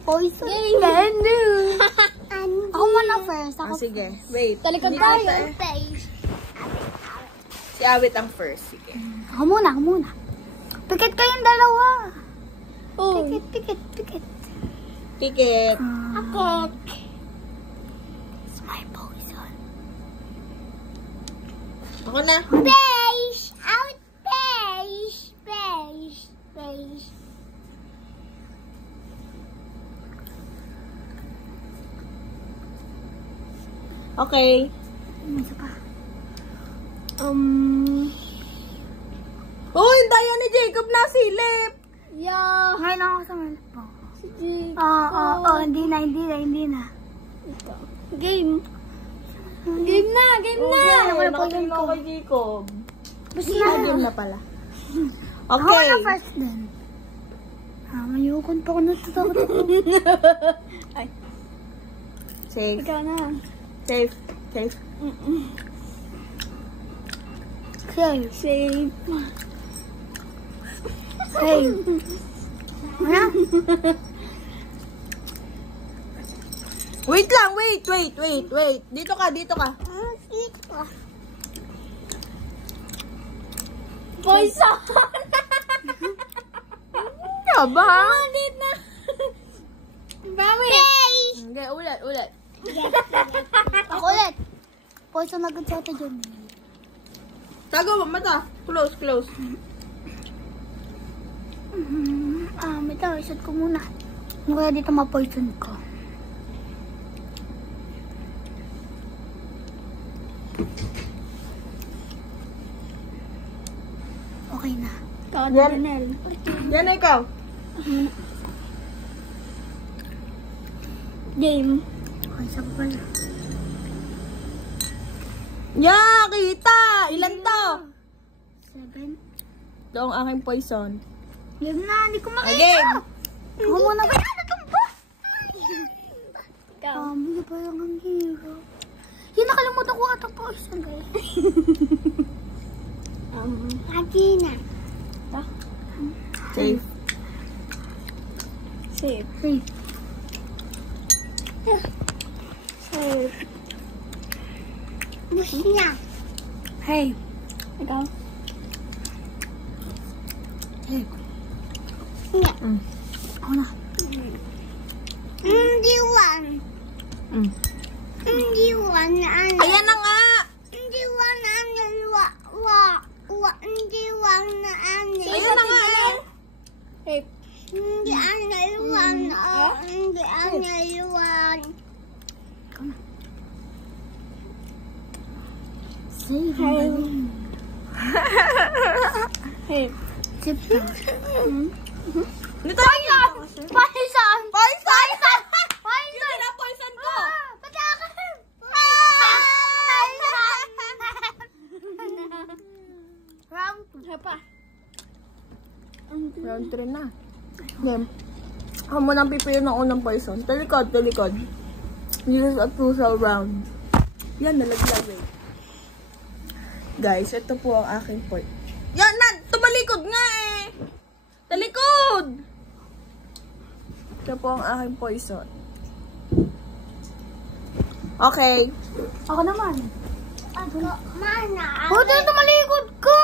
Poison. Candy. Ako muna first. Ako sige. Wait. Talikod tayo. Si Awit ang first. Sige. Ako muna. Pikit kayong dalawa. Pikit. Pikit. Akit. It's my poison. Ako na. Beige. Out beige. Okay. Isa pa. Uy, daya ni Jacob na silip. Yeah. Ngayon ako sa malap po. Si Jacob. Hindi na. Ito. Game na. Nakatin mo kay Jacob. Basta na. Game na pala. Ako Okay. na first din. Mayukon pa ako natatakot ako. Ay. Safe. Ikaw na. Safe. Safe. Ano? Wait lang, wait. Dito ka. Poison! Aba? Malit na. Bawi. Hindi, ulit. Ako ulit. Poison agad sa ito dyan. Tago, mata. Close. Ito, isot ko muna. Ano kaya dito ma-poison ko? Okay na. Yan. Yan na ikaw. Game. Okay, isa pa pala. Yeah, kita! Ilan to? 7. Ito ang aking poison. Game na, hindi ko makita. Game! Ako muna ba? Natumba! Ikaw. Hindi pa lang ang hero. Yun, nakalimutan ko atang poison, guys. Lagi na. Safe. Safe. Bus niya. Hey. Ikaw. Hey. Niya. Ako na. Hindi one. Ayan na nga! Hindi one ano. Hindi one ano. Ayan na nga eh! Safe. Hindi ano. Hindi ano. Save Safe. Sip na. Dito lang! Poison! Yun na poison ko! Round 2. Pa. Round 3 na. Game. Ako mo nang pipiliin ng unang poison. Talikod. Use a crucial round. Yan, nalaglag eh. Guys, ito po ang aking point. Yan na! Tumalikod nga eh! Talikod! Ito po ang aking poison. Okay. Ako naman. Buti na tumalikod ka!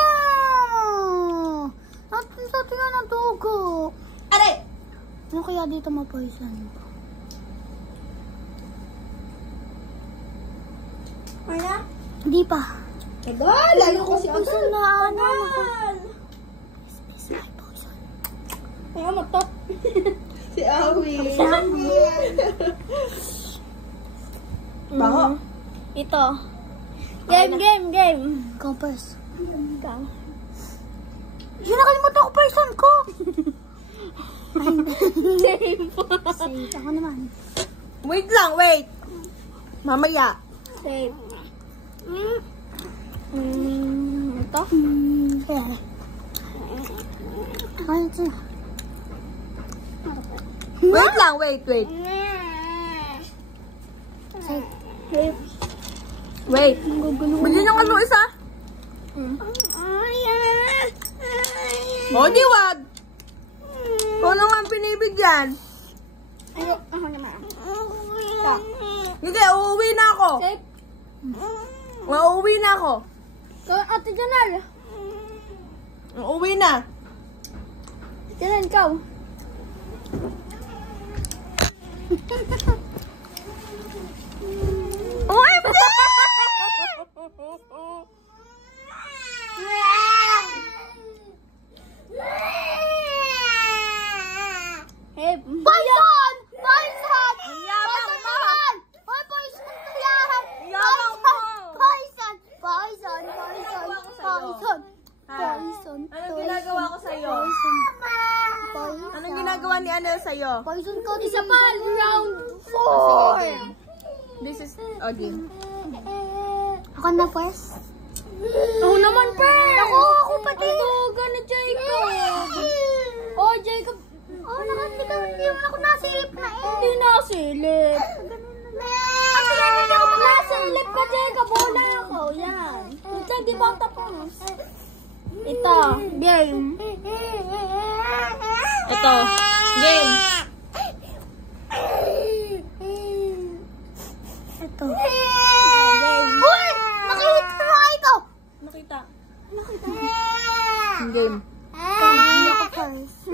Natin nga ng tugo. Aray! Ano kaya dito ma-poison ko? Kaya? Hindi pa. Tagal! Lalo ko si Poison na ano. Kaya mo to. Si Awi. Bango. Ito. Game. Compass. Ikaw. Yun, nakalimutan ko person ko. Safe. Safe. Ako naman. Wait lang, wait. Mamaya. Safe. Ito? Yeah. Ay, ito. Wait lang, wait. Safe. Safe. Wait. Bili ng ano isa? O, di wag. Kung ano nga ang pinibigyan. Ako naman. Hindi, uuwi na ako. Safe. Uuwi na ako. So, Ate Janel. Uuwi na. Janel, ikaw. OMG! Hey, Poison! Poison! Ang yabang mo! Hoy, poison ka yan! Yabang mo! Poison! Poison! Poison! Poison! Poison! Anong ginagawa ko sa'yo? Poison! Anong ginagawa ni Anel sa'yo? Poison ka isa pa, round 4. This is, game. Ako na first. Ako naman, first. Ako pati. Ito, gano'n, Jacob. Oh, Jacob. Oh, hindi naman ako nasilip na eh. Hindi nasilip. Nasilip ka, Jacob. Wala ako. Yan. Ito, di ba tapos? Ito, game. Ito, game. Ito. Game. Uy! Nakita na ito! Nakita. Game. Hindi ako first.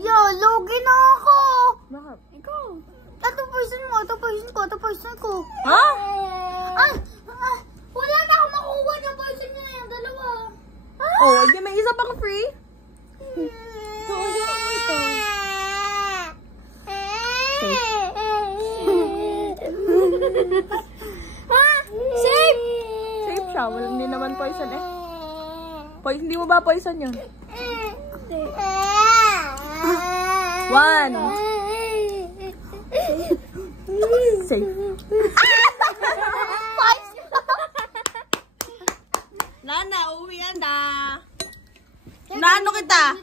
Yo, lugi na ako! Bakit? Ikaw. Ito poison mo, ito poison ko, ito poison ko. Ha? Ay! Wala na ako makuha ng poison niya yung dalawa. Oh, hindi may isa pang free. Safe! Safe siya. Wala, hindi naman poison eh. Hindi mo ba poison yun? 1. Safe. Nana, uwi na. Nano kita?